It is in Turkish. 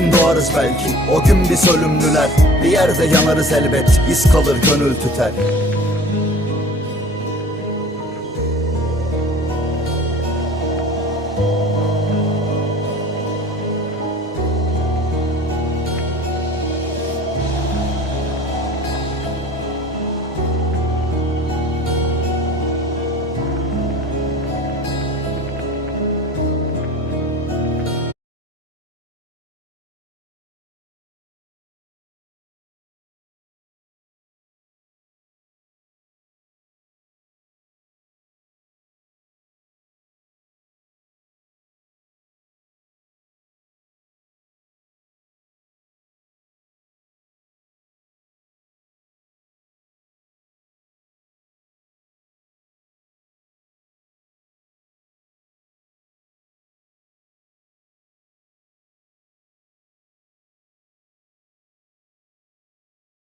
gün doğarız belki, o gün biz ölümlüler. Bir yerde yanarız elbet, iz kalır gönül tüter.